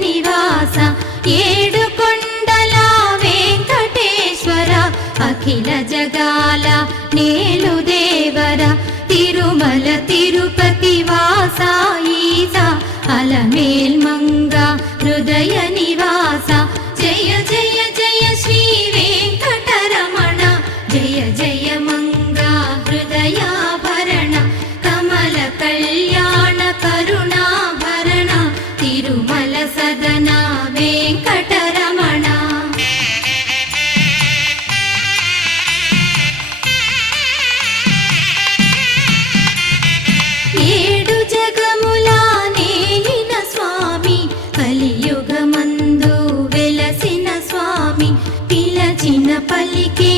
నివాస ఏడు కొండల వెంకటేశ్వర అఖిల జగాల నేలు దేవర తిరుమల తిరుపతి వాస ఈస అలమేల్ మంగ హృదయ నివాస జయ జయ జయ శ్రీ వెంకటరమణ జయ జయ మంగ హృదయాభరణ కమల కళ్యాణ కరుణాభరణ తిరుమల సదన వెంకటరమణ. ఏడు జగముల నేలిన స్వామి కలియుగమందు వెలసిన స్వామి పిలచిన పలికే